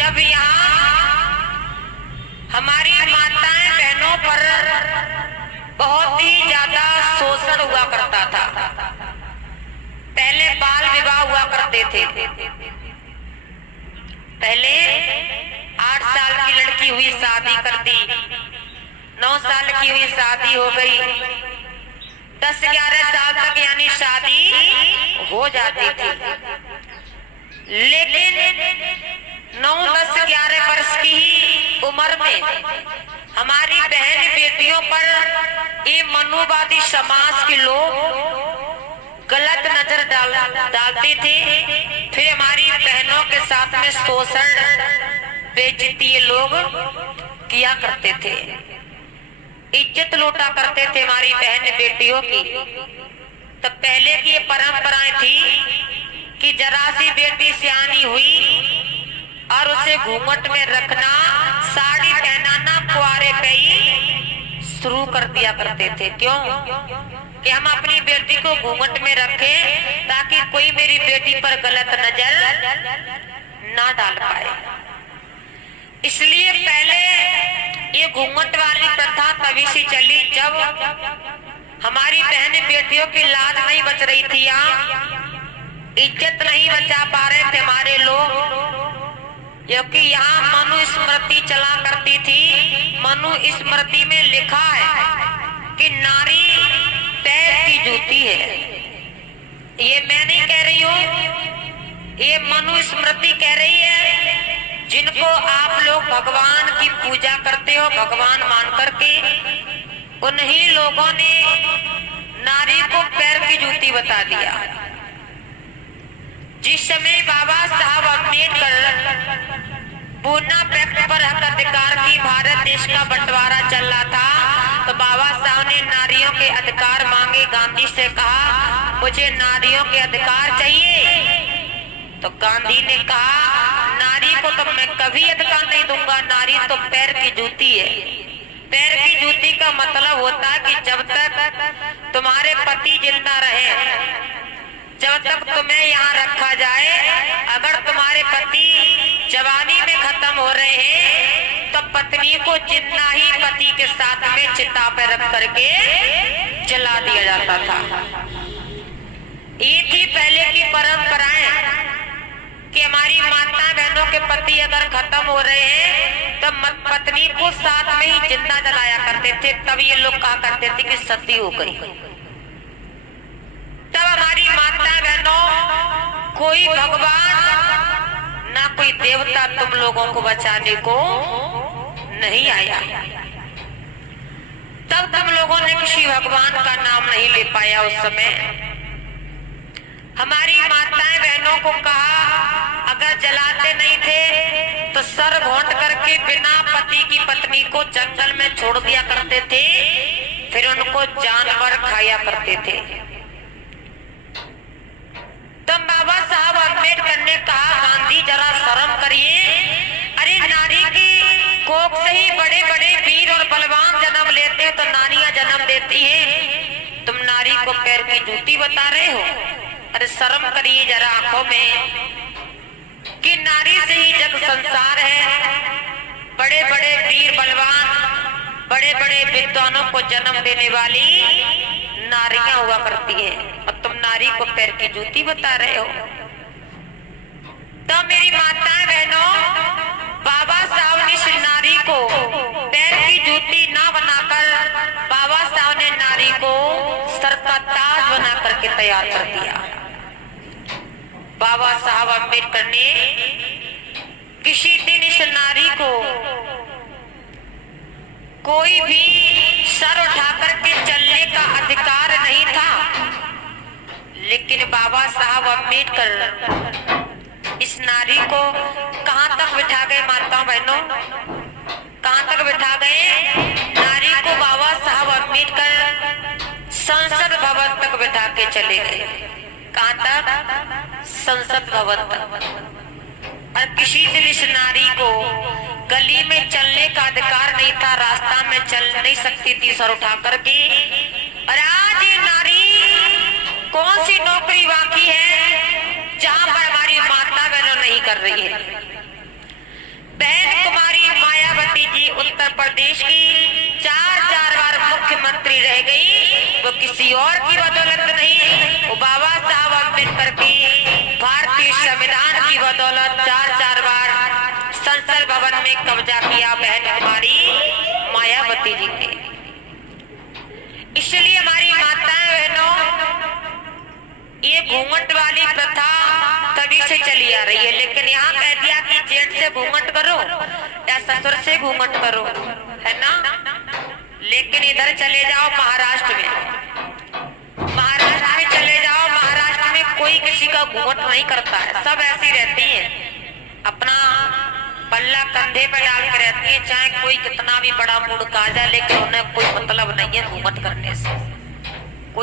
जब यहाँ हमारी माताएं बहनों पर बहुत ही ज्यादा शोषण हुआ करता था। पहले बाल विवाह हुआ करते थे। पहले 8 साल की लड़की हुई, शादी कर दी, 9 साल की हुई, शादी हो गई, 10-11 साल तक यानी शादी हो जाती थी। लेकिन 9-10-11 वर्ष की ही उम्र में हमारी बहन बेटियों पर ये मनुवादी समाज के लोग गलत नजर डालते थे। फिर हमारी बहनों के साथ में शोषण, बेइज्जती ये लोग किया करते थे, इज्जत लूटा करते थे हमारी बहन बेटियों की। तो पहले की ये परंपराएं थी कि जरा सी बेटी सियानी हुई और उसे घूंघट में रखना, साड़ी पहनाना, कुआरे पे ही शुरू कर दिया करते थे। क्यों? कि हम अपनी बेटी को घूंघट में रखें ताकि कोई मेरी बेटी पर गलत नजर ना डाल पाए। इसलिए पहले ये घूंघट वाली प्रथा तभी से चली जब हमारी बहन बेटियों की लाज नहीं बच रही थी, इज्जत नहीं बचा पा रहे थे हमारे लोग। क्योंकि यहाँ मनु स्मृति चला करती थी। मनु स्मृति में लिखा है कि नारी पैर की जूती है। ये मैं नहीं कह रही हूँ, ये मनु स्मृति कह रही है। जिनको आप लोग भगवान की पूजा करते हो, भगवान मान करके, उन्हीं लोगों ने नारी को पैर की जूती बता दिया। जिस समय बाबा साहब अम्बेडकर पूर्णा पैक्ट पर हक अधिकार की भारत देश का बंटवारा चल रहा था, तो बाबा साहब ने नारियों के अधिकार मांगे। गांधी से कहा मुझे नारियों के अधिकार चाहिए। तो गांधी ने कहा नारी को तो मैं कभी अधिकार नहीं दूंगा, नारी तो पैर की जूती है। पैर की जूती का मतलब होता है कि जब तक तुम्हारे पति जिंदा रहे, जब तक तुम्हें यहाँ रखा जाए, अगर तुम्हारे पति जवानी में खत्म हो रहे हैं तो पत्नी को जितना ही पति के साथ में चिता पे रख करके जला दिया जाता था। ये थी पहले की परंपराएं कि हमारी माता बहनों के पति अगर खत्म हो रहे हैं तो पत्नी को साथ में ही जिंदा जलाया करते थे। तब ये लोग कहा करते थे कि सती हो गई। तब हमारी माता बहनों, कोई भगवान ना कोई देवता तुम लोगों को बचाने को नहीं आया। तब तुम लोगों ने किसी भगवान का नाम नहीं ले पाया। उस समय हमारी माताएं बहनों को कहा अगर जलाते नहीं थे तो सर घोंट करके बिना पति की पत्नी को जंगल में छोड़ दिया करते थे, फिर उनको जानवर खाया करते थे। तब बाबा साहब अम्बेडकर ने कहा गांधी जरा शर्म करिए, अरे नारी की कोख से ही बड़े बड़े वीर और बलवान जन्म लेते हैं तो नारियां जन्म देती हैं, तुम नारी को पैर की जूती बता रहे हो। अरे शर्म करिए जरा आंखों में कि नारी से ही जग संसार है। बड़े बड़े वीर बलवान, बड़े बड़े विद्वानों को जन्म देने वाली नारियां हुआ करती है और तुम नारी को पैर की जूती बता रहे हो। तो मेरी माताएं बहनों, बाबा साहब ने इस नारी को पैर की जूती ना बनाकर बाबा साहब ने नारी को सर का ताज बना करके तैयार कर दिया। बाबा साहब अम्बेडकर ने किसी दिन इस नारी को कोई भी सर उठा करके चलने का अधिकार नहीं था, लेकिन बाबा साहब अम्बेडकर इस नारी को कहां तक बिठा गए माताओं बहनों, कहां तक बिठा गए? नारी को बाबा साहब अम्बेडकर संसद भवन तक बिठा के चले गए। कहां तक? संसद भवन तक। और किसी दिन इस नारी को गली में चलने का अधिकार नहीं था, रास्ता में चल नहीं सकती थी सर उठा करके। और आज ये नारी कौन सी नौकरी बाकी है जहां पर हमारी माता बहनों नहीं कर रही है? प्रदेश की चार बार मुख्यमंत्री रह गई, वो किसी और की बदौलत नहीं, वो बाबा साहब अम्बेडकर की भारतीय संविधान की बदौलत चार बार संसद भवन में कब्जा किया बहन हमारी मायावती जी ने। इसलिए हमारी माताएं बहनों, ये घूंघट वाली प्रथा तभी से चली आ रही है, लेकिन यहाँ कह दिया कि जेठ से घूंघट करो या ससुर से घूंघट करो, है ना। लेकिन इधर चले जाओ महाराष्ट्र में चले जाओ, महाराष्ट्र में कोई किसी का घूंघट नहीं करता है, सब ऐसी रहती है, अपना पल्ला कंधे पे डाल के रहती है, चाहे कोई कितना भी बड़ा मूड का आ जाए, लेकिन उन्हें कोई मतलब नहीं है घूंघट करने से।